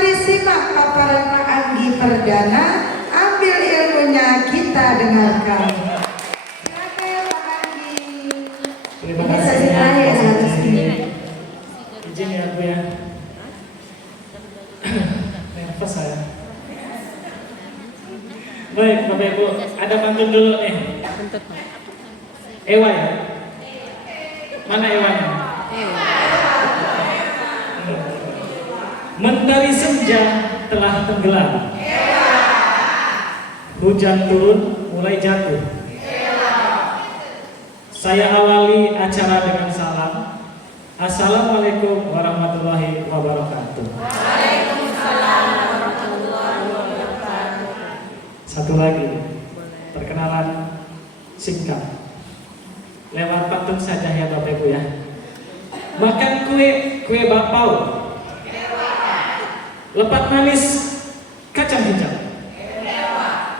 Mari simak paparan Pak Anggi Perdana, ambil ilmunya, kita dengarkan. Silakan Pak Anggi. Terima Ini kasih. sesi terakhir harus ini. Izin ya Bu ya. Nervous saya. Baik Bapak Ibu, ada pantun dulu nih. Ewa ya? Mana Ewanya? Mentari senja telah tenggelam. Hujan turun mulai jatuh. Saya awali acara dengan salam. Assalamualaikum warahmatullahi wabarakatuh. Waalaikumsalam warahmatullahi wabarakatuh. Satu lagi, perkenalan singkat. Lewat pantun saja ya Bapak Ibu ya. Makan kue bapau. Lepat manis kacang hijau.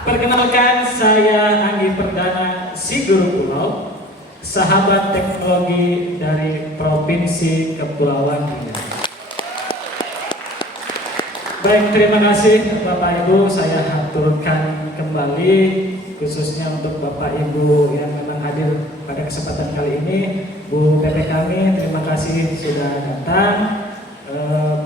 Perkenalkan, saya Anggi Perdana, si Guru Pulau, sahabat teknologi dari Provinsi Kepulauan Riau. Baik, terima kasih Bapak Ibu, saya haturkan kembali khususnya untuk Bapak Ibu yang memang hadir pada kesempatan kali ini. Bu PP kami, terima kasih sudah datang.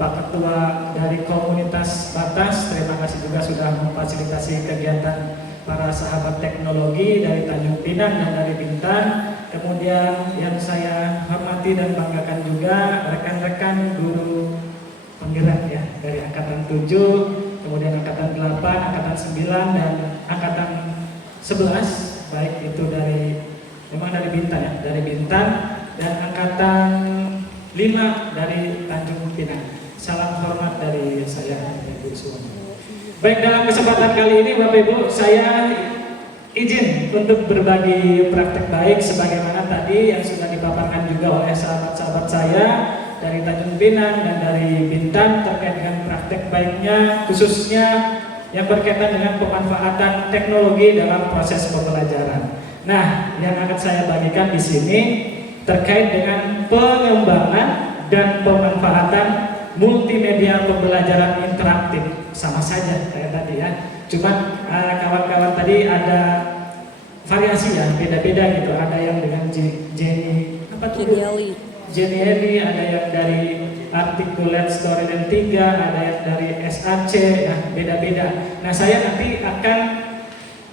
Pak Ketua dari Komunitas Batas, terima kasih juga sudah memfasilitasi kegiatan para sahabat teknologi dari Tanjung Pinang dan dari Bintan. Kemudian yang saya hormati dan banggakan juga rekan-rekan guru penggerak ya dari Angkatan 7, kemudian Angkatan 8, Angkatan 9, dan Angkatan 11, baik itu memang dari Bintan ya, dari Bintan, dan Angkatan 5 dari Tanjung Pinang. Salam hormat dari saya Ibu semua. Baik, dalam kesempatan kali ini Bapak Ibu, saya izin untuk berbagi praktek baik sebagaimana tadi yang sudah dipaparkan juga oleh sahabat-sahabat saya dari Tanjung Pinang dan dari Bintan terkait dengan praktek baiknya, khususnya yang berkaitan dengan pemanfaatan teknologi dalam proses pembelajaran. Nah, yang akan saya bagikan di sini terkait dengan pengembangan dan pemanfaatan multimedia pembelajaran interaktif. Sama saja kayak tadi ya, cuma kawan-kawan tadi ada variasi ya, beda-beda gitu. Ada yang dengan Jenny Eli, ada yang dari Articulate Storyline 3, ada yang dari SAC, ya beda-beda. Nah, saya nanti akan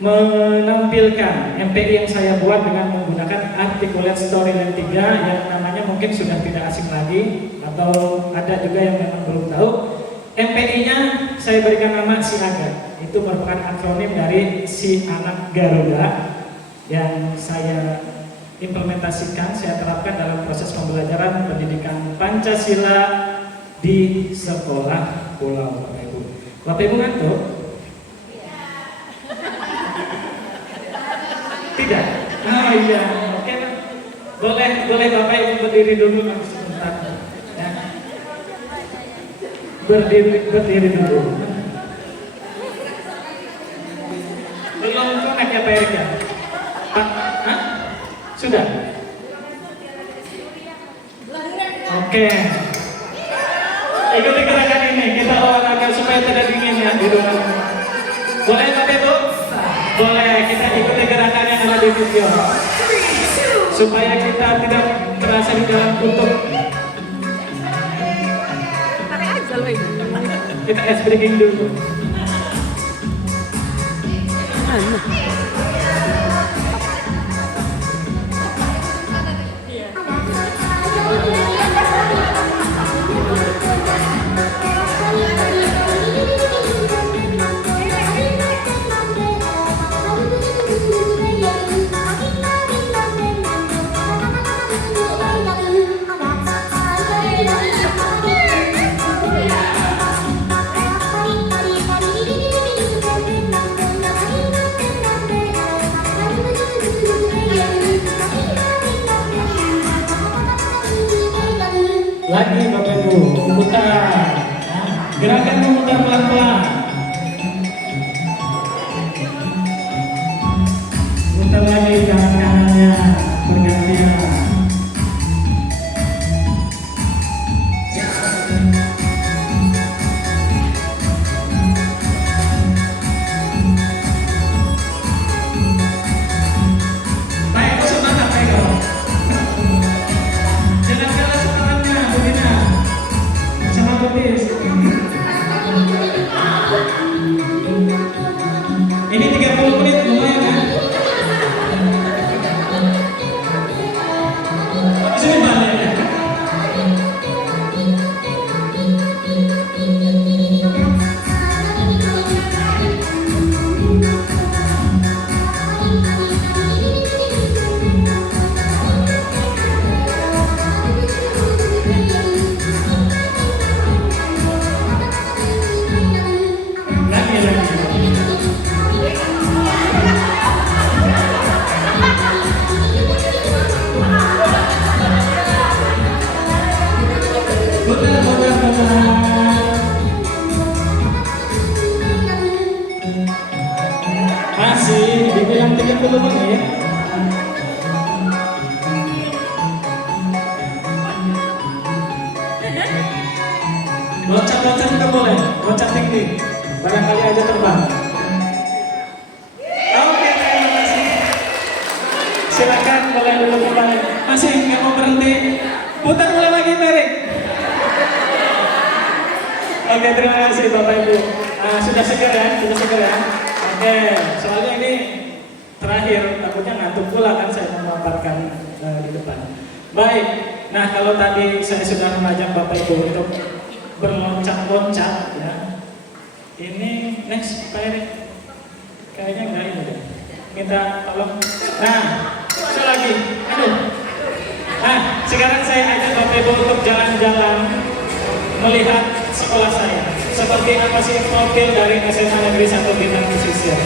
menampilkan MPI yang saya buat dengan menggunakan Articulate Storyline 3 yang namanya mungkin sudah tidak asing lagi, atau ada juga yang memang belum tahu. MPI-nya saya berikan nama SIAGA. Itu merupakan akronim dari Si Anak Garuda yang saya implementasikan, saya terapkan dalam proses pembelajaran pendidikan Pancasila di sekolah pulau Bapak Ibu. Bapak Ibu ngantuk? Tidak? Oh iya, oke. Boleh Bapak Ibu berdiri dulu sebentar. Ya. Berdiri dulu. Belum connect ya Pak Erik ya? Pak, sudah? Oke. Ikuti gerakan ini, kita olahraga supaya tidak dingin ya di rumah. Boleh Bapak Ibu? Boleh, kita ikuti gerakan yang ada di video supaya kita tidak terasa di dalam kutub. Kita ice breaking dulu. Ini 30 menit lumayan kan? Sini balik ya. Masih dibilang 30 menit. Loncat-loncat juga boleh, loncat tinggi. Barangkali aja terbang. Oke, terima kasih. Silakan boleh dulu kembali. Masih nggak mau berhenti? Putar mulai lagi, Mary. Oke, terima kasih Bapak Ibu. Sudah segar ya, sudah segar ya. Oke, soalnya ini terakhir, takutnya ngantuk pula kan saya memaparkan di depan. Baik, nah kalau tadi saya sudah mengajak Bapak Ibu untuk berloncat-loncat ya. Ini next Pak Erik. Kayaknya enggak ini deh. Minta tolong. Nah, ada lagi. Aduh. Nah, sekarang saya ajak Bapak Ibu untuk jalan-jalan melihat sekolah saya. Seperti apa sih profil dari SMA Negeri 1 Bintang Pesisir.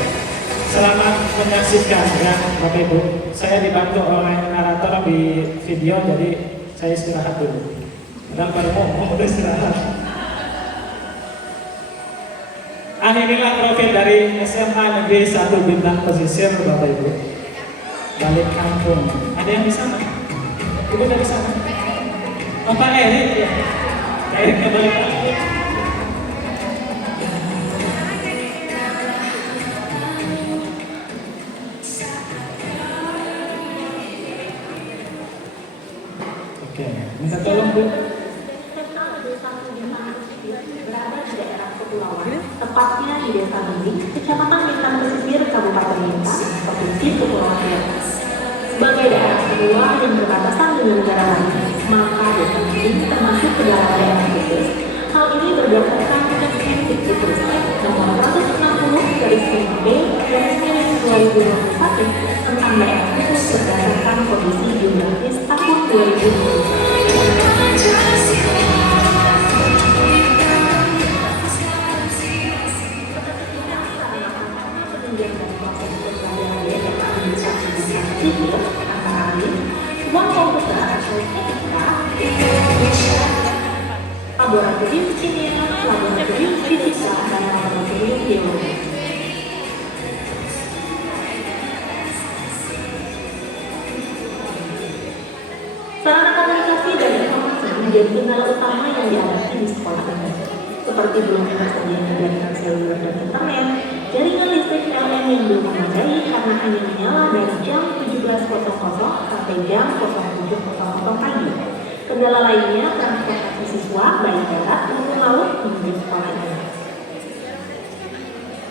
Selamat menyaksikan ya Bapak Ibu. Saya dibantu oleh narator di video, jadi saya istirahat dulu. Padahal baru mau udah istirahat. Inilah profil dari SMA Negeri 1 Bintang Pesisir Bapak Ibu. Balik kampung. Ada yang di sana? Ibu dari sana? Oh Pak Erik ya. Pak Erik ke balik kampung. Oke, minta tolong Bu. Berada di daerah kepulauan, tepatnya di Desa Bening, Kecamatan Bintang Pesisir, Kabupaten Bintang, Provinsi Kepulauan Riau. Sebagai daerah kedua yang berbatasan dengan negara lain, maka Desa Bening termasuk ke dalam daerah khusus. Hal ini berdasarkan Kemdikbud nomor 160/B/2021 tentang daerah khusus berdasarkan kondisi geografis tahun 2020. Antara lain, uang komputer atau TIK, laboratorium kimia, laboratorium fisika, dan laboratorium biologi. Sarana komunikasi dan informasi menjadi kendala utama yang dihadapi di sekolah ini, seperti belum tersedianya jaringan seluler dan internet, jaringan listrik PLN yang belum memadai karena hanya menyala dari jam 17.00 sampai jam 07.00 pagi. Kendala lainnya transportasi siswa baik darat maupun laut menuju sekolah ini.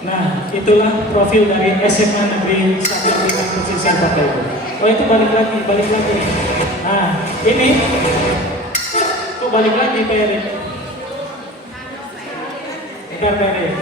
Nah, itulah profil dari SMA Negeri 1 Bintang Pesisir Bapak Ibu. Oh itu balik lagi. Nah, ini kok balik lagi Pak Erik? Bentar Pak Erik.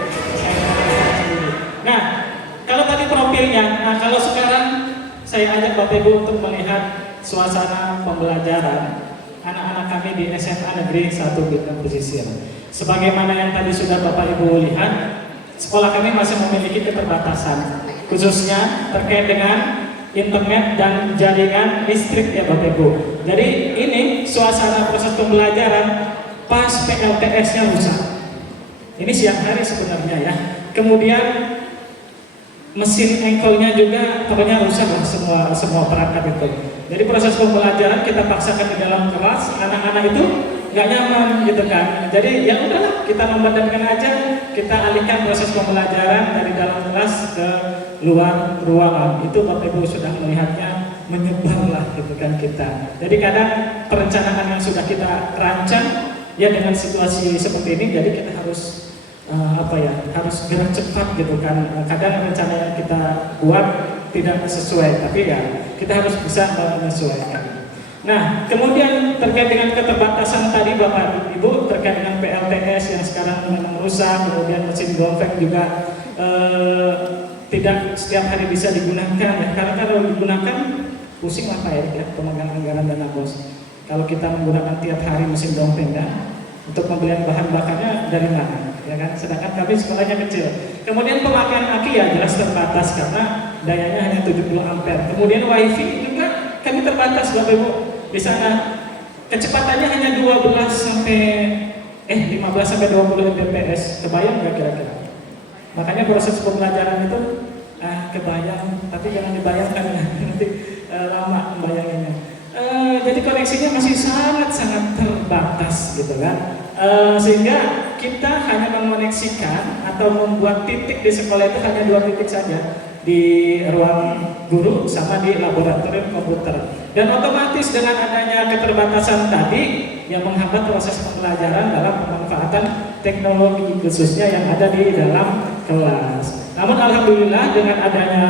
Nah, kalau tadi profilnya, nah kalau sekarang saya ajak Bapak Ibu untuk melihat suasana pembelajaran anak-anak kami di SMA Negeri 1 Bintang Pesisir. Sebagaimana yang tadi sudah Bapak Ibu lihat, sekolah kami masih memiliki keterbatasan, khususnya terkait dengan internet dan jaringan listrik ya Bapak Ibu. Jadi ini suasana proses pembelajaran pas PLTS-nya rusak. Ini siang hari sebenarnya ya. Kemudian mesin engkolnya juga pokoknya rusak lah semua perangkat itu. Jadi proses pembelajaran kita paksakan di dalam kelas, anak-anak itu nggak nyaman gitu kan. Jadi ya udahlah kita memadamkan aja, kita alihkan proses pembelajaran dari dalam kelas ke luar ruangan. Itu Bapak Ibu sudah melihatnya menyebar lah gitu kan kita. Jadi kadang perencanaan yang sudah kita rancang ya dengan situasi seperti ini jadi kita harus harus gerak cepat gitu kan. Kadang rencana yang kita buat tidak sesuai, tapi ya kita harus bisa menyesuaikan. Nah, kemudian terkait dengan keterbatasan tadi Bapak Ibu, terkait dengan PLTS yang sekarang memang rusak, kemudian mesin gonfeng juga tidak setiap hari bisa digunakan ya, karena kalau digunakan pusing lah Pak ya pemegang anggaran dana BOS. Kalau kita menggunakan tiap hari mesin gonfeng untuk pembelian bahan bakarnya dari mana, ya kan? Sedangkan kami sekolahnya kecil. Kemudian pemakaian aki ya jelas terbatas karena dayanya hanya 70 ampere. Kemudian wifi juga kami terbatas Bapak Ibu. Di sana kecepatannya hanya 15 sampai 20 Mbps. Kebayang nggak kira-kira? Makanya proses pembelajaran itu kebayang, tapi jangan dibayangkan ya, nanti lama membayanginnya. Jadi koneksinya masih sangat-sangat terbatas gitu kan, sehingga kita hanya mengoneksikan atau membuat titik di sekolah itu hanya 2 titik saja, di ruang guru sama di laboratorium komputer. Dan otomatis dengan adanya keterbatasan tadi yang menghambat proses pembelajaran dalam pemanfaatan teknologi khususnya yang ada di dalam kelas. Namun alhamdulillah dengan adanya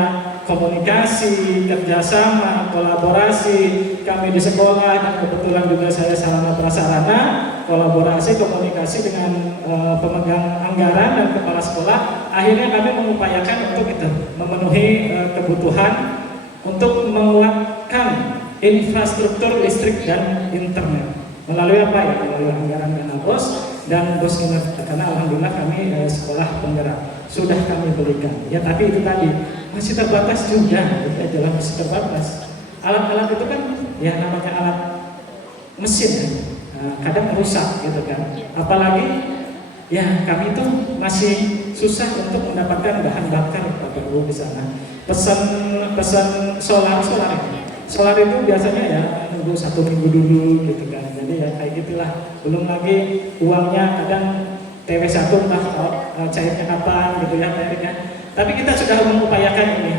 komunikasi, kerjasama, kolaborasi kami di sekolah, dan kebetulan juga saya sarana prasarana, kolaborasi, komunikasi dengan pemegang anggaran dan kepala sekolah, akhirnya kami mengupayakan untuk itu memenuhi kebutuhan untuk menguatkan infrastruktur listrik dan internet melalui apa ya, melalui anggaran dana BOS dan BOS kinerja, karena alhamdulillah kami sekolah penggerak sudah kami belikan ya, tapi itu tadi masih terbatas juga, itu adalah masih terbatas. Alat-alat itu kan ya namanya alat mesin ya, kadang rusak gitu kan, apalagi ya kami itu masih susah untuk mendapatkan bahan bakar Bapak Ibu di sana. Pesan solar itu biasanya ya nunggu 1 minggu dulu gitu kan, jadi ya kayak gitulah. Belum lagi uangnya kadang TW1 cairnya kapan gitu ya cairnya. Tapi kita sudah mengupayakan ini.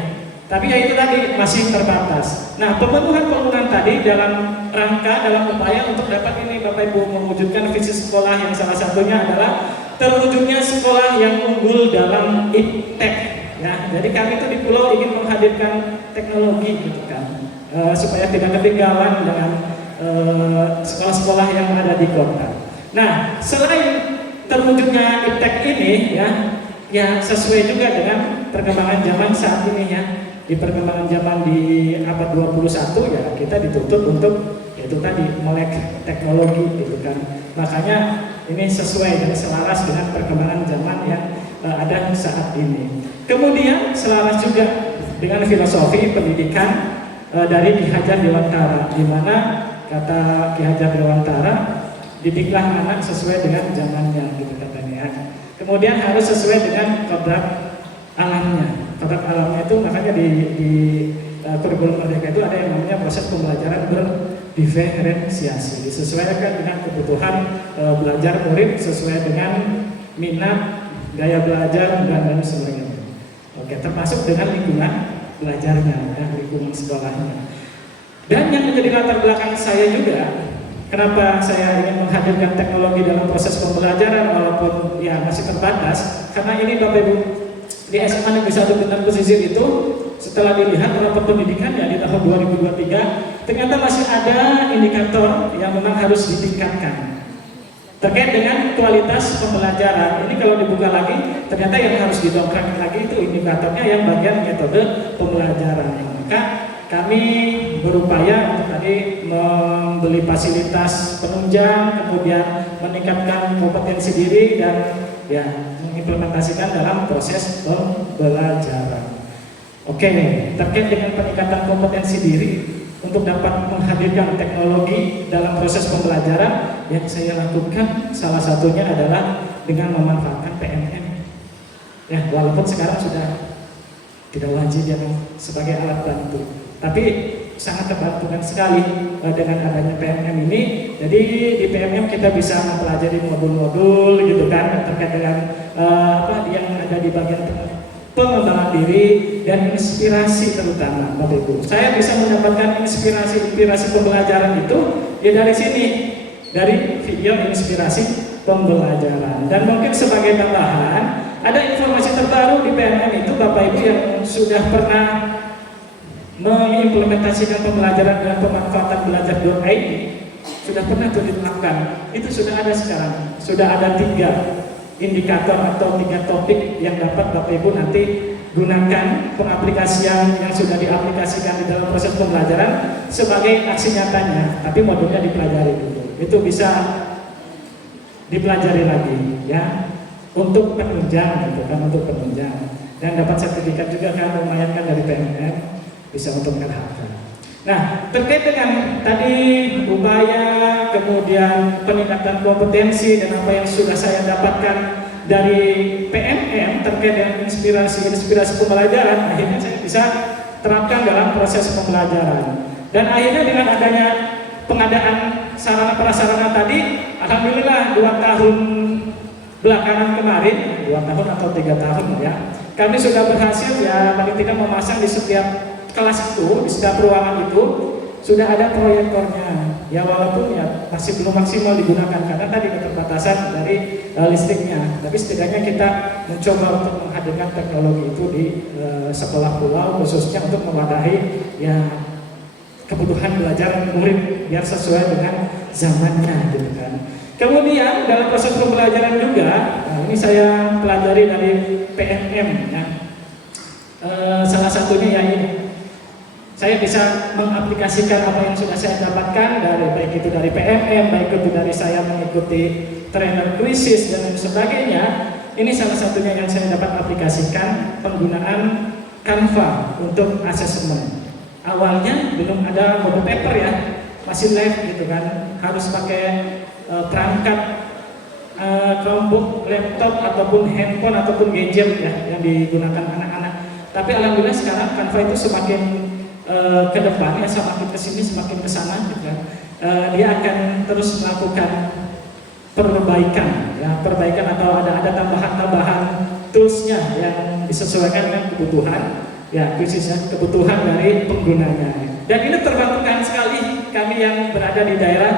Tapi ya itu tadi masih terbatas. Nah, pemenuhan tadi dalam rangka, dalam upaya untuk dapat ini Bapak Ibu mewujudkan visi sekolah yang salah satunya adalah terwujudnya sekolah yang unggul dalam iptek. Ya, jadi kami itu di pulau ingin menghadirkan teknologi gitu kan, supaya tidak ketinggalan dengan sekolah-sekolah yang ada di kota. Nah, selain terwujudnya iptek ini ya sesuai juga dengan perkembangan zaman saat ini ya. Di perkembangan zaman di abad 21 ya kita dituntut untuk yaitu tadi melek teknologi gitu kan. Makanya ini sesuai dan selaras dengan perkembangan zaman yang ada saat ini. Kemudian selaras juga dengan filosofi pendidikan dari Ki Hajar Dewantara, di mana kata Ki Hajar Dewantara, didiklah anak sesuai dengan zamannya gitu katanya. Kemudian harus sesuai dengan kodrat alamnya. Kodrat alamnya itu makanya di kurikulum Merdeka itu ada yang namanya proses pembelajaran berdiferensiasi, disesuaikan dengan kebutuhan belajar murid sesuai dengan minat, gaya belajar dan sebagainya. Oke, termasuk dengan lingkungan belajarnya, ya, lingkungan sekolahnya. Dan yang menjadi latar belakang saya juga, kenapa saya ingin menghadirkan teknologi dalam proses pembelajaran walaupun ya masih terbatas, karena ini Bapak Ibu di SMA Negeri 1 Bintan Pesisir itu setelah dilihat rapor pendidikan ya di tahun 2023 ternyata masih ada indikator yang memang harus ditingkatkan terkait dengan kualitas pembelajaran. Ini kalau dibuka lagi ternyata yang harus didongkrak lagi itu indikatornya yang bagian metode pembelajaran. Maka kami berupaya untuk tadi membeli fasilitas penunjang, kemudian meningkatkan kompetensi diri dan ya mengimplementasikan dalam proses pembelajaran. Oke, terkait dengan peningkatan kompetensi diri untuk dapat menghadirkan teknologi dalam proses pembelajaran yang saya lakukan salah satunya adalah dengan memanfaatkan PMM. Ya, walaupun sekarang sudah tidak wajib ya sebagai alat bantu, tapi sangat terbantukan sekali dengan adanya PMM ini. Jadi di PMM kita bisa mempelajari modul-modul gitu kan terkait dengan yang ada di bagian pengembangan diri dan inspirasi terutama Bapak Ibu. Saya bisa mendapatkan inspirasi pembelajaran itu ya dari sini. dari video inspirasi pembelajaran. Dan mungkin sebagai tambahan, ada informasi terbaru di PMM itu Bapak Ibu yang sudah pernah mengimplementasikan pembelajaran dengan pemanfaatan belajar.id, sudah pernah diterapkan. Itu sudah ada sekarang. Sudah ada 3 indikator atau 3 topik yang dapat Bapak Ibu nanti gunakan pengaplikasian yang sudah diaplikasikan di dalam proses pembelajaran sebagai aksi nyatanya, tapi modulnya dipelajari dulu. Itu bisa dipelajari lagi ya untuk penunjang gitu kan, untuk penunjang, dan dapat sertifikat juga kan, lumayan kan dari PMM, bisa untuk mengerahkan. Nah, terkait dengan tadi upaya, kemudian peningkatan kompetensi dan apa yang sudah saya dapatkan dari PMM terkait dengan inspirasi pembelajaran, akhirnya saya bisa terapkan dalam proses pembelajaran. Dan akhirnya dengan adanya pengadaan sarana prasarana tadi, alhamdulillah 2 tahun belakangan kemarin, 2 tahun atau 3 tahun ya, kami sudah berhasil ya paling tidak memasang di setiap kelas itu, di setiap ruangan itu sudah ada proyektornya. Ya walaupun ya masih belum maksimal digunakan karena tadi keterbatasan dari listriknya. Tapi setidaknya kita mencoba untuk menghadirkan teknologi itu di sekolah pulau, khususnya untuk mewadahi ya kebutuhan belajar murid biar sesuai dengan zamannya gitu kan. Kemudian dalam proses pembelajaran juga, ini saya pelajari dari PMM ya. Salah satunya ya ini. Saya bisa mengaplikasikan apa yang sudah saya dapatkan dari baik itu dari PMM, baik itu dari saya mengikuti trainer krisis dan lain sebagainya. Ini salah satunya yang saya dapat aplikasikan penggunaan Canva untuk asesmen. Awalnya belum ada model paper ya, masih live gitu kan, harus pakai perangkat Chromebook, laptop ataupun handphone ataupun gadget ya yang digunakan anak-anak. Tapi alhamdulillah sekarang Canva itu semakin ke depan ya, semakin kesini semakin kesana gitu kan. Dia akan terus melakukan perbaikan ya, perbaikan atau ada tambahan-tambahan toolsnya yang disesuaikan dengan kebutuhan ya, khususnya kebutuhan dari penggunanya. Dan ini terbantukan sekali kami yang berada di daerah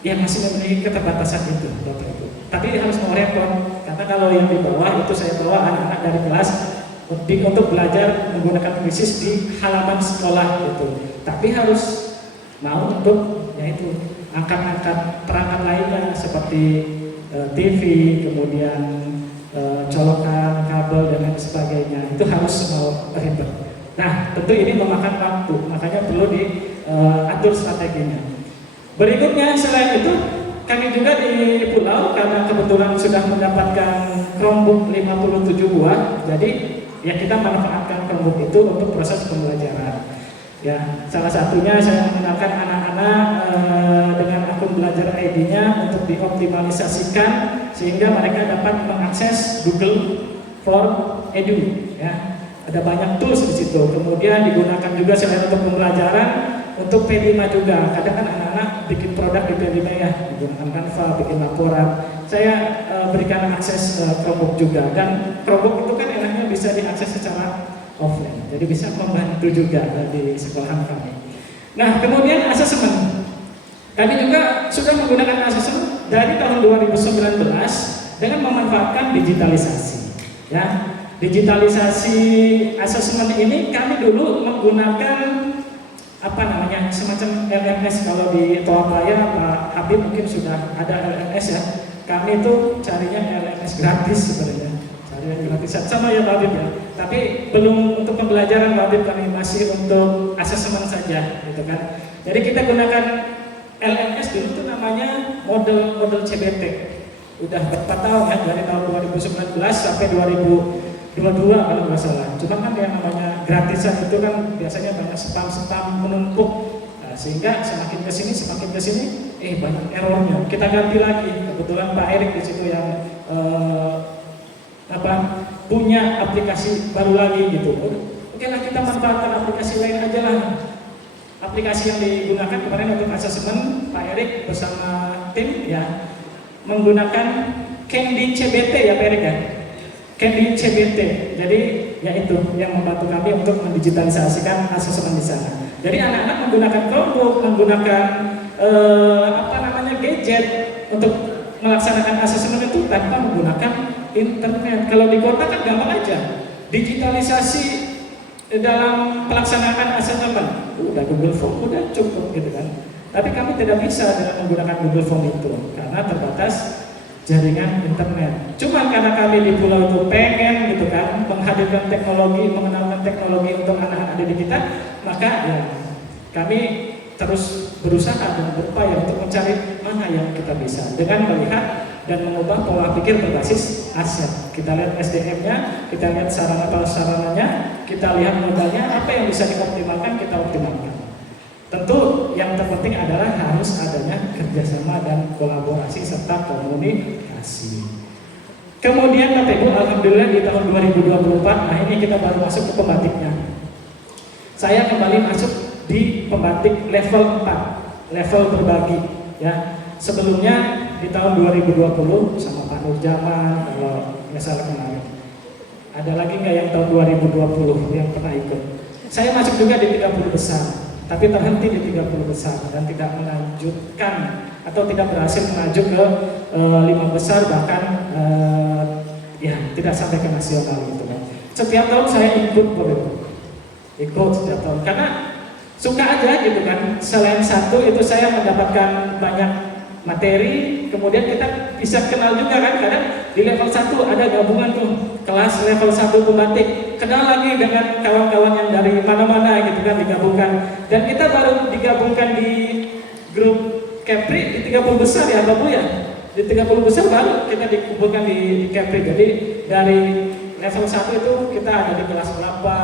yang masih memiliki keterbatasan itu, Bapak Ibu. Tapi harus mau repot, karena kalau yang di bawah itu saya bawa anak-anak dari kelas untuk belajar menggunakan krisis di halaman sekolah gitu. Tapi harus mau untuk yaitu angkat-angkat perangkat lainnya seperti TV, kemudian colokan kabel dan lain sebagainya. Itu harus mau ribet. Nah, tentu ini memakan waktu, makanya perlu diatur strateginya. Berikutnya selain itu, kami juga di pulau karena kebetulan sudah mendapatkan Chromebook 57 buah, jadi ya kita manfaatkan Chromebook itu untuk proses pembelajaran. Ya, salah satunya saya mengenalkan anak-anak dengan akun belajar ID-nya untuk dioptimalisasikan sehingga mereka dapat mengakses Google for Edu. Ya, ada banyak tools di situ. Kemudian digunakan juga selain untuk pembelajaran, untuk P5 juga. Kadang kan anak-anak bikin produk di P5 ya, menggunakan Canva, bikin laporan. Saya berikan akses Chromebook juga. Dan Chromebook itu kan enaknya bisa diakses secara offline, jadi bisa membantu juga di sekolahan kami. Nah, kemudian asesmen. Kami juga sudah menggunakan asesmen dari tahun 2019 dengan memanfaatkan digitalisasi. Ya, digitalisasi asesmen ini kami dulu menggunakan apa namanya, semacam LMS. Kalau di Toapaya Pak Habib mungkin sudah ada LMS ya. Kami itu carinya LMS gratis sebenarnya, carinya gratisan sama ya Pak Habib ya. Tapi belum untuk pembelajaran Pak Habib, kami masih untuk asesmen saja gitu kan. Jadi kita gunakan LMS dulu itu namanya model CBT. Udah berapa tahun ya, dari tahun 2019 sampai 2022 kalau nggak salah. Cuma kan yang namanya gratisan itu kan biasanya banyak spam menumpuk. Nah, sehingga semakin kesini banyak errornya. Kita ganti lagi. Kebetulan Pak Erik di situ yang punya aplikasi baru lagi gitu. Oke lah, kita manfaatkan aplikasi lain aja lah. Aplikasi yang digunakan kemarin untuk asesmen, Pak Erik bersama tim ya menggunakan Candy CBT ya Pak Erik ya. Candy CBT. Jadi ya itu yang membantu kami untuk mendigitalisasikan asesmen di sana. Jadi anak-anak menggunakan Chromebook, menggunakan gadget gadget untuk melaksanakan asesmen itu tanpa menggunakan internet. Kalau di kota kan gampang aja, digitalisasi dalam pelaksanaan asesmen, udah Google Form udah cukup gitu kan. Tapi kami tidak bisa dengan menggunakan Google Form itu karena terbatas jaringan internet. Cuma karena kami di pulau itu pengen gitu kan menghadirkan teknologi, mengenalkan teknologi untuk anak-anak didik kita, maka ya kami terus berusaha dan berupaya untuk mencari mana yang kita bisa dengan melihat dan mengubah pola pikir berbasis aset. Kita lihat SDM-nya, kita lihat sarana prasarananya, kita lihat modalnya, apa yang bisa dioptimalkan kita optimalkan. Tentu yang terpenting adalah harus adanya kerjasama dan kolaborasi serta komunikasi. Kemudian Bapak Ibu, alhamdulillah di tahun 2024, nah ini kita baru masuk ke pembatiknya. Saya kembali masuk di pembatik level 4, level berbagi ya. Sebelumnya di tahun 2020 sama Pak Nurjaman, kalau nggak salah kemarin. Ada lagi nggak yang tahun 2020 yang pernah ikut? Saya masuk juga di 30 besar, tapi terhenti di 30 besar dan tidak melanjutkan atau tidak berhasil melaju ke 5 besar, bahkan ya tidak sampai ke nasional gitu kan. Setiap tahun saya ikut setiap tahun karena suka aja gitu kan. Selain satu itu saya mendapatkan banyak materi, kemudian kita bisa kenal juga kan. Kadang di level 1 ada gabungan tuh kelas level 1 pembatik, kenal lagi dengan kawan-kawan yang dari mana-mana gitu kan, digabungkan. Dan kita baru digabungkan di grup Kepri di 30 besar ya Bapak ya. Di 30 besar baru kita dikumpulkan di Kepri. Jadi dari level 1 itu kita ada di kelas berapa,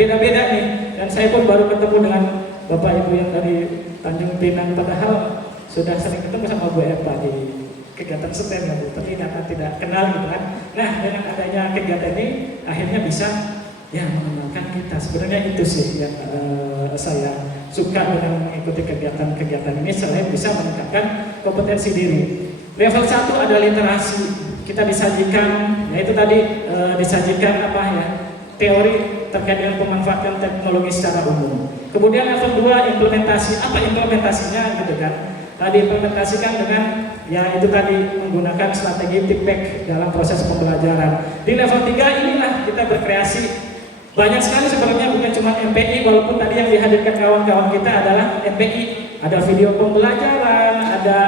beda-beda nih. Dan saya pun baru ketemu dengan Bapak Ibu yang dari Tanjung Pinang, padahal sudah sering ketemu sama Bu Eva di kegiatan STEM ya Bu, tapi karena tidak kenal gitu kan. Nah, dengan adanya kegiatan ini akhirnya bisa ya mengenalkan kita. Sebenarnya itu sih yang saya suka dengan mengikuti kegiatan-kegiatan ini, selain bisa meningkatkan kompetensi diri. Level 1 ada literasi. Kita disajikan, yaitu tadi disajikan apa ya, teori terkait dengan pemanfaatan teknologi secara umum. Kemudian level 2 implementasi. Apa implementasinya gitu kan? Tadi implementasikan dengan ya itu tadi menggunakan strategi TIPEC dalam proses pembelajaran. Di level 3 inilah kita berkreasi. Banyak sekali sebenarnya, bukan cuma MPI, walaupun tadi yang dihadirkan kawan-kawan kita adalah MPI. Ada video pembelajaran, ada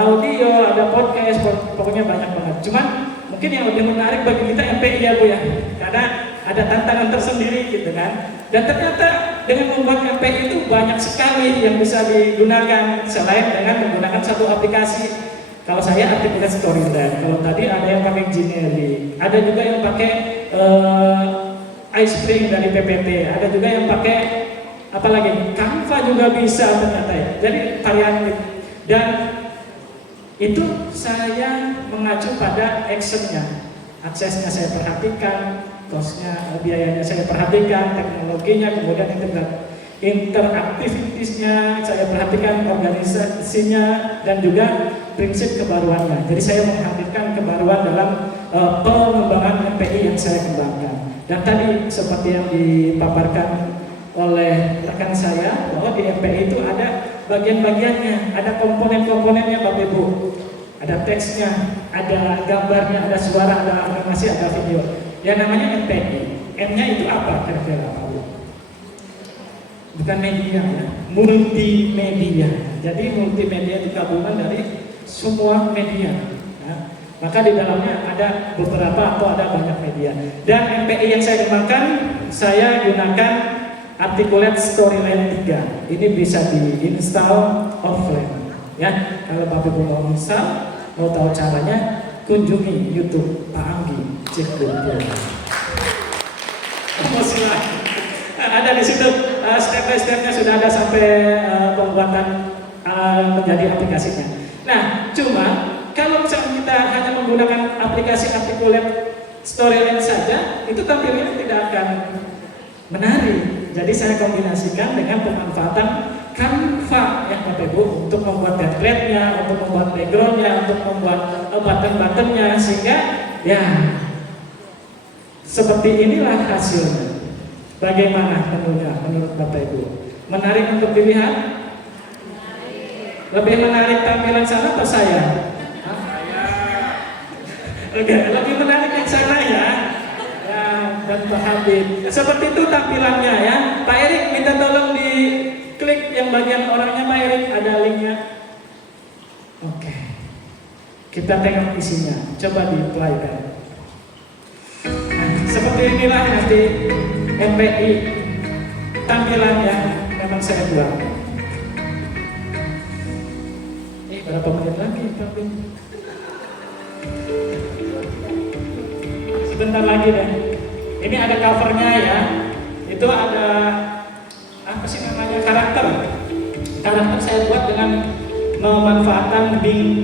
audio, ada podcast, pokoknya banyak banget. Cuman mungkin yang lebih menarik bagi kita MPI ya Bu ya, karena ada tantangan tersendiri gitu kan. Dan ternyata dengan membuat MPI itu banyak sekali yang bisa digunakan selain dengan menggunakan satu aplikasi. Kalau saya aktivitas Storyland, kalau tadi ada yang pakai Genially, ada juga yang pakai iSpring dari PPT, ada juga yang pakai apalagi Canva juga bisa ternyata ya. Jadi variatif. Dan itu saya mengacu pada actionnya, aksesnya saya perhatikan, kosnya, biayanya saya perhatikan, teknologinya, kemudian interaktivitasnya saya perhatikan, organisasinya, dan juga prinsip kebaruannya. Jadi saya menghadirkan kebaruan dalam pengembangan MPI yang saya kembangkan. Dan tadi seperti yang dipaparkan oleh rekan saya, bahwa di MPI itu ada bagian-bagiannya, ada komponen-komponennya Bapak Ibu. Ada teksnya, ada gambarnya, ada suara, ada animasi, ada video. Yang namanya MPI. M-nya itu apa kira-kira Pak Bu? Bukan media ya, multimedia. Jadi multimedia itu gabungan dari semua media. Ya. Maka di dalamnya ada beberapa atau ada banyak media. Dan MPI yang saya kembangkan, saya gunakan Articulate Storyline 3. Ini bisa diinstal offline. Ya, kalau Bapak Ibu mau install, mau tahu caranya, kunjungi YouTube Pak Anggi Cek Google. Ada di situ step by stepnya sudah ada sampai pembuatan menjadi aplikasinya. Nah, cuma kalau misalnya kita hanya menggunakan aplikasi Articulate Storyline saja, itu tampilnya tidak akan menarik. Jadi saya kombinasikan dengan pemanfaatan Canva ya Bapak Ibu, untuk membuat template-nya, untuk membuat background-nya, untuk membuat button-buttonnya, sehingga ya seperti inilah hasilnya. Bagaimana menurut Bapak Ibu? Menarik untuk dilihat? Lebih menarik tampilan sana atau saya? Hah? Lebih menarik yang sana ya. Ya, dan Pak Habib. Seperti itu tampilannya ya. Pak Erik minta tolong diklik yang bagian orangnya Pak Erik, ada linknya. Oke. Kita tengok isinya. Coba di play kan. Nah, seperti inilah nanti MPI tampilannya memang saya buat. Berapa menit lagi tapi sebentar lagi deh. Ini ada covernya ya. Itu ada apa sih namanya, karakter saya buat dengan memanfaatkan Bing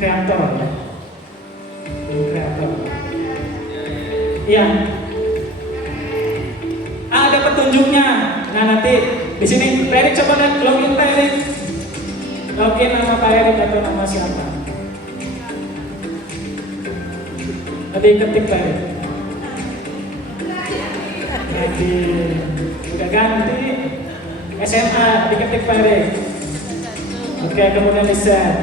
Creator ya. Bing Creator. Iya. Ada petunjuknya. Nah nanti di sini Pak Erik coba lihat, login Pak Erik. Login nama Pak Erik atau nama siapa? Tadi ketik Pak Erik. Nanti udah ganti SMA diketik Pak Erik. Oke, kemudian di set.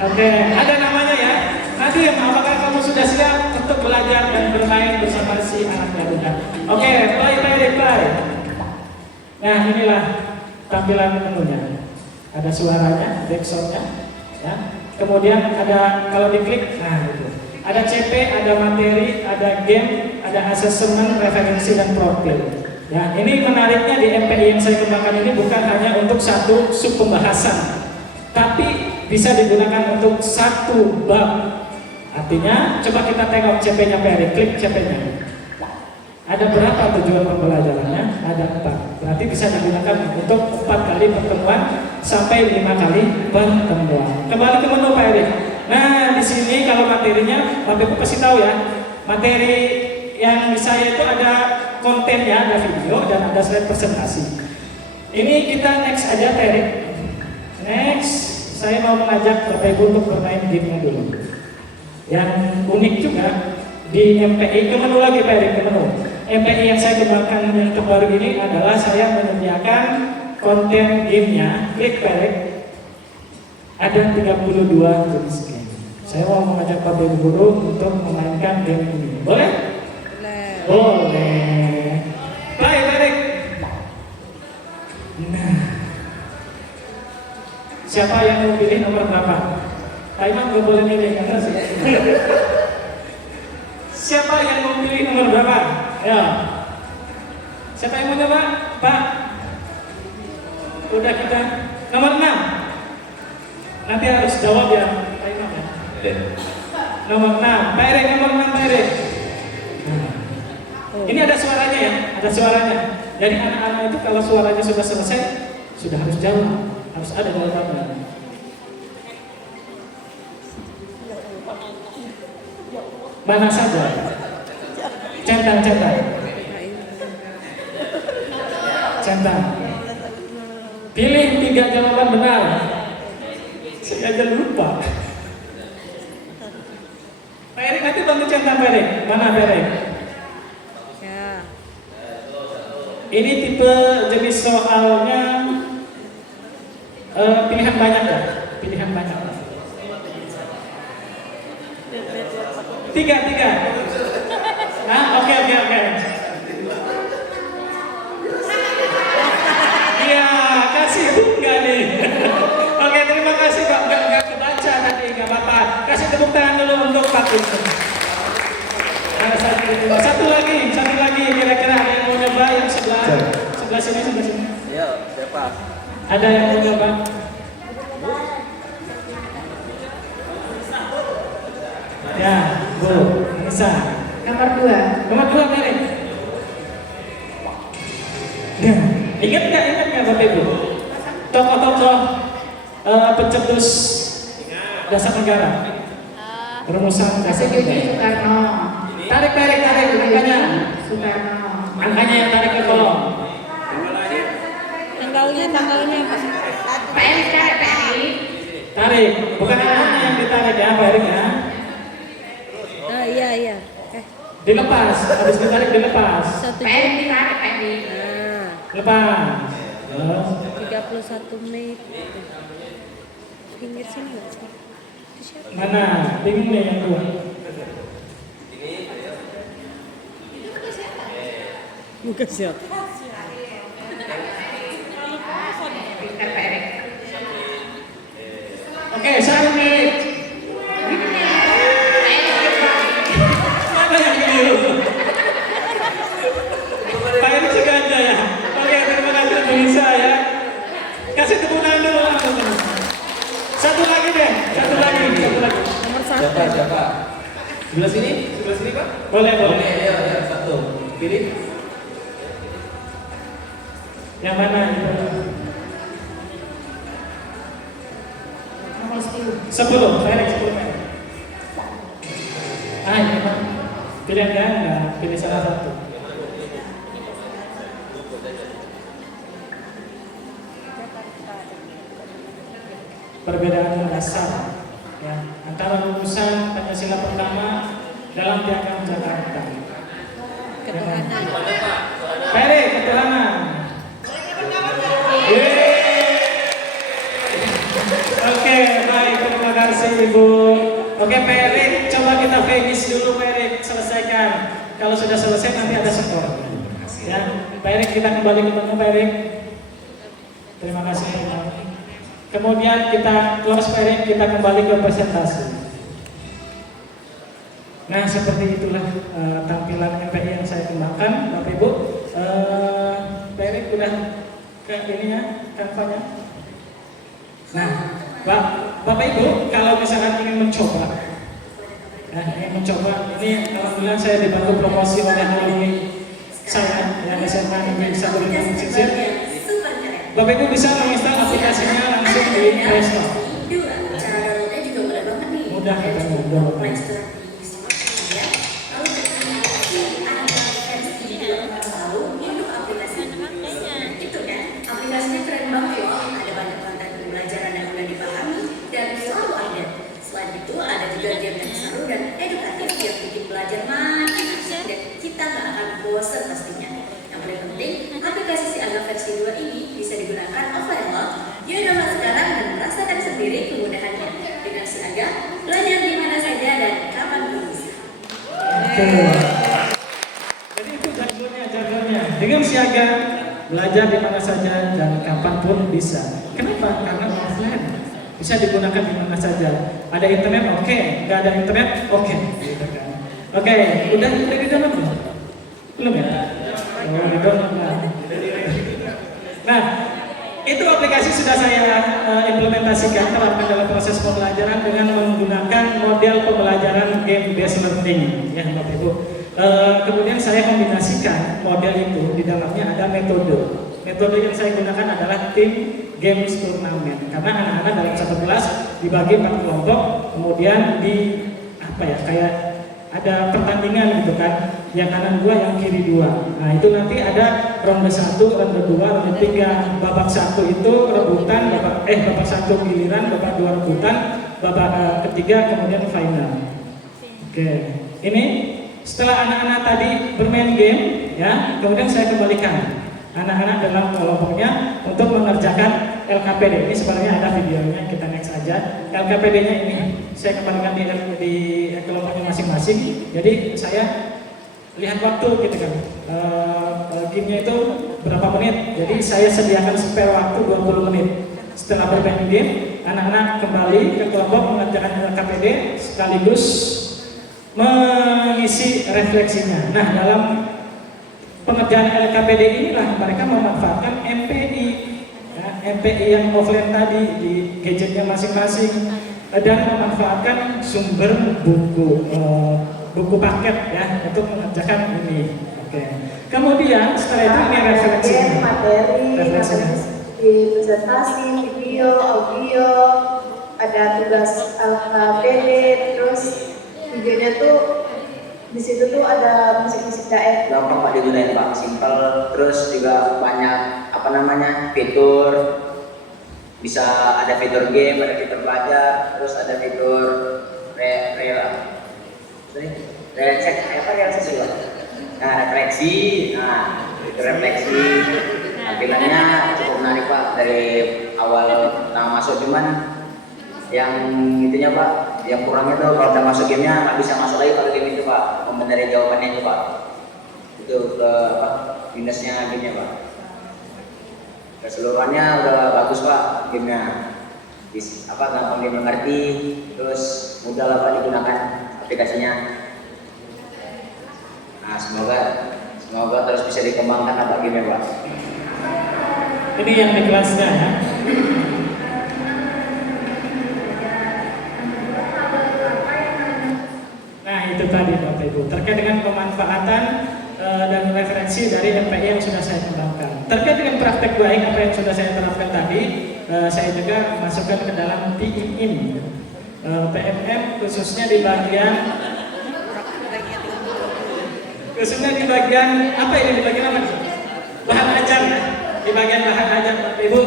Oke, ada namanya ya. Nanti apakah kamu sudah siap untuk belajar dan bermain bersama si anak Garuda? Oke, play Pak Erik, play. Nah, inilah tampilan menunya. Ada suaranya, backsoundnya, ya. Kemudian ada kalau diklik, nah itu. Ada CP, ada materi, ada game, ada assessment, referensi dan profil. Ya, ini menariknya di MPI yang saya kembangkan ini bukan hanya untuk satu sub pembahasan, tapi bisa digunakan untuk satu bab. Artinya, coba kita tengok CP-nya Pak Erik, klik CP-nya. Ada berapa tujuan pembelajarannya? Ada 4. Berarti bisa digunakan untuk 4 kali pertemuan sampai 5 kali pertemuan. Kembali ke menu Pak Erik. Nah, di sini kalau materinya, Bapak Ibu pasti tahu ya. Materi yang di saya itu ada kontennya, ada video dan ada slide presentasi. Ini kita next aja Pak Erik. Next, saya mau mengajak Bapak Ibu untuk bermain game-nya dulu. Yang unik juga di MPI, ke menu lagi Pak Erik, ke menu. MPI yang saya kembangkan yang terbaru ini adalah saya menyediakan konten gamenya. Klik Pak Erik. Ada 32 jenis game. Saya mau mengajak Bapak Ibu guru untuk memainkan game ini. Boleh? Boleh. Play Pak Erik. Nah, siapa yang mau pilih nomor berapa? Pak Imam nggak boleh milih, kan sih? Siapa yang mau pilih nomor berapa? Ya. Siapa yang mau coba? Pak? Udah kita nomor 6. Nanti harus jawab ya, Pak Imam ya. Nomor 6. Pak Erik, nomor 6 Pak Erik. Nah. Ini ada suaranya ya, ada suaranya. Jadi anak-anak itu kalau suaranya sudah selesai, sudah harus jawab, harus ada jawabannya. Mana saja? Centang. Pilih 3 jawaban benar. Saya aja lupa. Pak Erik nanti bantu centang Pak Erik. Mana Pak Erik? Ya. Ini tipe jenis soalnya pilihan banyak ya? Pilihan banyak. 3. Nah, oke. Iya, kasih bunga nih. Oke, terima kasih Pak. Nggak kebaca tadi, nggak apa-apa. Kasih tepuk tangan dulu untuk Pak Itu. Satu lagi. Kira-kira ada yang mau nyoba yang sebelah sini. Iya, siapa? Ada yang mau nyoba? Ya, Bu Nisa. Nomor 2. Nomor 2 Mary. Nah, ingat nggak Bapak Ibu? Tokoh-tokoh pencetus dasar negara. Perumusan dasar negara. Soekarno. Tarik angkanya. Soekarno. Angkanya yang tarik ke kolom. Tanggalnya apa? Pak Erik, Tarik, bukan angkanya yang ditarik ya, Pak Erik ya. Ah, iya. Dilepas, habis ditarik dilepas. 1 Pak Erik ditarik, Pak Erik. Nah. Lepas. 31 Mei. Pinggir sini nggak sih? Itu siapa? Mana? Bingung nih yang dua. Bukan siapa? Oke, saya nih. Mana yang biru? Pak Erik sengaja ya. Oke, terima kasih Indonesia ya. Kasih tepuk tangan dulu. Satu lagi deh, satu lagi. Nomor 1. Siapa? Sebelah sini Pak? Boleh. Ya, satu. Pilih. Yang mana? Nomor 10. 10, Pak Erik 10. Ini Pak. Pilihan Anda, pilih salah satu. Perbedaan mendasar ya, antara lulusan Pancasila pertama dalam piagam Jakarta. Ketuhanan. Pak Erik, ketuhanan. Yeay. Oke, baik, terima kasih Ibu. Oke, Pak Erik, coba kita finish dulu Pak Erik, selesaikan. Kalau sudah selesai nanti ada skor. Ya, Pak Erik, kita kembali ke Pak Erik. Terima kasih. Kemudian kita close Pak Erik, kita kembali ke presentasi. Nah, seperti itulah tampilan MPI yang saya kembangkan, Bapak Ibu. Pak Erik udah ke ini ya, kanvanya. Nah, Bapak Ibu, kalau misalkan ingin mencoba, ini alhamdulillah saya dibantu promosi oleh alumni saya yang SMA Negeri 1 Lingkungan Pesisir. Bapak Ibu bisa menginstal aplikasinya langsung di Play Store. Cara downloadnya juga mudah banget nih. Mudah katanya. Play Store di smartphone ya. Lalu ada versi 2 tahun lalu untuk aplikasi itu kan. Aplikasinya keren banget loh. Ada banyak konten pembelajaran yang mudah dipahami dan selalu update. Selain itu ada juga game yang seru dan edukatif yang bikin belajar makin asik dan kita nggak akan bosan pastinya. Yang paling penting, aplikasi Si Aga versi 2 ini bisa digunakan offline loh. Yuk download sekarang dan merasakan sendiri kemudahannya. Dengan Si Aga, belajar di mana saja dan kapan pun bisa. Jadi itu jargonnya. Dengan Si Aga, belajar di mana saja dan kapanpun bisa. Kenapa? Karena offline. Bisa digunakan di mana saja. Ada internet, oke. Nggak ada internet, oke. Gitu kan. Oke, udah di download belum? Belum ya? Oh, di download. Nah, itu aplikasi sudah saya implementasikan terapkan dalam proses pembelajaran dengan menggunakan model pembelajaran game based learning, ya Bapak Ibu. Kemudian saya kombinasikan model itu di dalamnya ada metode. Metode yang saya gunakan adalah tim games turnamen. Karena anak-anak dalam satu kelas dibagi 4 kelompok, kemudian kayak ada pertandingan gitu kan, yang kanan 2, yang kiri 2. Nah itu nanti ada ronde 1, ronde 2, ronde 3. Babak 1 itu rebutan, babak 1 giliran, babak 2 rebutan, babak ketiga kemudian final. Oke, ini setelah anak-anak tadi bermain game, ya, kemudian saya kembalikan anak-anak dalam kelompoknya untuk mengerjakan LKPD. Ini sebenarnya ada videonya, kita next aja. LKPD-nya ini saya kembalikan di kelompoknya masing-masing. Jadi saya lihat waktu gitu kan. Game-nya itu berapa menit. Jadi saya sediakan spare waktu 20 menit. Setelah bermain game, anak-anak kembali ke kelompok mengerjakan LKPD sekaligus mengisi refleksinya. Nah, dalam pengerjaan LKPD inilah mereka memanfaatkan MPI, ya, MPI yang offline tadi di gadgetnya masing-masing dan memanfaatkan sumber buku paket ya untuk mengerjakan ini. Oke. Kemudian setelah itu ini refleksinya. Materi, di presentasi, video, audio, ada tugas LKPD, terus videonya tuh di situ tuh ada musik-musik daerah. Gampang Pak digunain Pak, simpel, terus juga banyak fitur. Bisa ada fitur game, ada fitur belajar, terus ada fitur refleksi, fitur refleksi. Tampilannya cukup menarik Pak dari awal pertama masuk, cuman yang itunya Pak, yang kurangnya tuh kalau udah masuk gamenya nggak bisa masuk lagi kalau game itu Pak, membenahi jawabannya itu Pak. Itu ke apa minusnya gamenya Pak. Keseluruhannya udah bagus Pak gamenya, gampang dimengerti, terus mudah lah Pak digunakan aplikasinya. Nah semoga terus bisa dikembangkan apa gamenya Pak. Ini yang di kelasnya ya. Nah itu tadi Bapak Ibu terkait dengan pemanfaatan dan referensi dari MPI yang sudah saya kembangkan. Terkait dengan praktek baik apa yang sudah saya terapkan tadi, saya juga masukkan ke dalam PMM. PMM khususnya di bagian apa ini, di bagian apa? Bahan ajar ya. Di bagian bahan ajar Bapak Ibu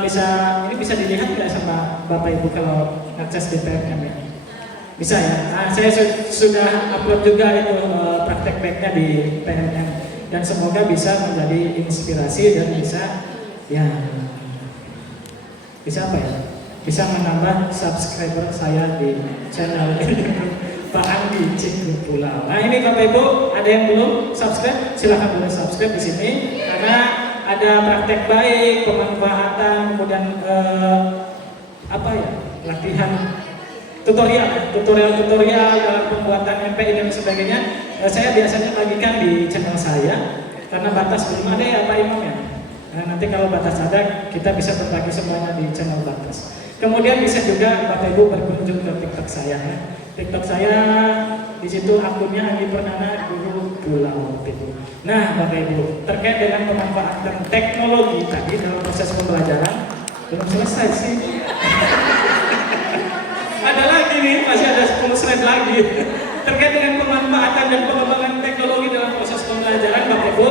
bisa dilihat nggak sama Bapak Ibu kalau akses di PMM ya? Bisa ya. Nah, saya sudah upload juga itu praktek baiknya di PMM dan semoga bisa menjadi inspirasi dan bisa apa ya? Bisa menambah subscriber saya di channel Pak Andi Cikgu Pulau. Nah ini Bapak Ibu, ada yang belum subscribe? Silahkan boleh subscribe di sini karena ada praktek baik, pemanfaatan, kemudian latihan tutorial dalam pembuatan MPI dan sebagainya. Saya biasanya bagikan di channel saya karena batas belum ada ya Pak Imam ya. Nah, nanti kalau batas ada, kita bisa berbagi semuanya di channel batas. Kemudian bisa juga Bapak Ibu berkunjung ke TikTok saya. TikTok saya di situ akunnya Andi Pernana Guru Pulau. Nah, Bapak Ibu, terkait dengan pemanfaatan teknologi tadi dalam proses pembelajaran belum selesai sih. Ada lagi nih, masih ada 10 slide lagi. Terkait dengan pemanfaatan dan pengembangan teknologi dalam proses pembelajaran, Bapak Ibu,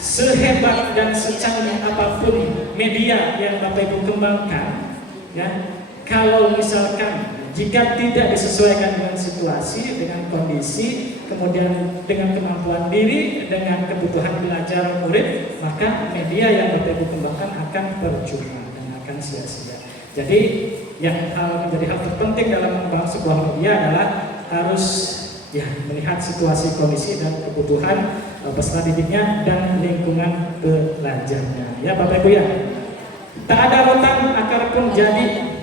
sehebat dan secanggih apapun media yang Bapak Ibu kembangkan, ya, kalau misalkan jika tidak disesuaikan dengan situasi, dengan kondisi, kemudian dengan kemampuan diri, dengan kebutuhan belajar murid, maka media yang Bapak Ibu kembangkan akan percuma dan akan sia-sia. Jadi yang menjadi hal terpenting dalam mengembangkan sebuah media adalah harus melihat situasi, kondisi dan kebutuhan peserta didiknya dan lingkungan belajarnya. Ya Bapak Ibu ya. Tak ada rotan akar pun jadi.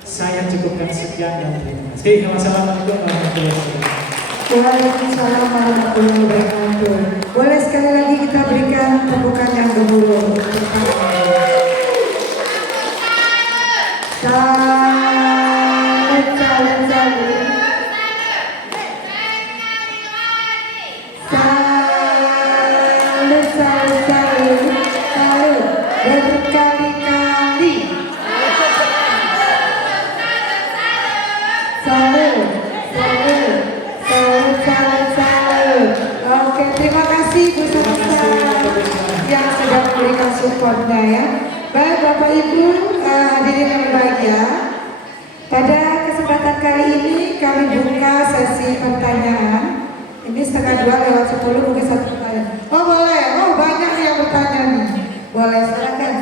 Saya cukupkan sekian dan terima kasih. Wassalamualaikum warahmatullahi wabarakatuh. Waalaikumsalam warahmatullahi wabarakatuh. Boleh sekali lagi kita berikan tepukan yang gemuruh. Berkali-kali. Oke, terima kasih Bu Sarsa yang sudah memberikan supportnya ya. Baik Bapak Ibu hadirin yang berbahagia, pada kesempatan kali ini kami buka sesi pertanyaan. Ini 11:30 mungkin satu pertanyaan. Oh boleh, oh banyak yang bertanya nih. Boleh silakan.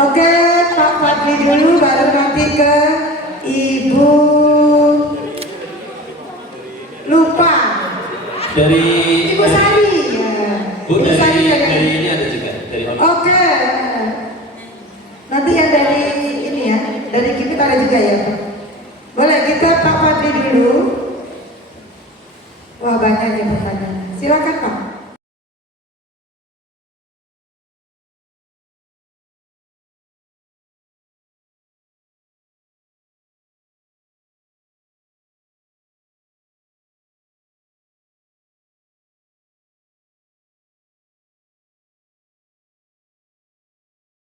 Oke, Pak Fadli dulu, baru nanti ke Ibu lupa. Dari Ibu Sari. Ya. Bu, Ibu Sari dari ini ada juga dari Oke. Nanti yang dari ini ya, dari kita ada juga ya Pak. Boleh kita Pak Fadli dulu. Wah banyak yang bertanya. Silakan Pak.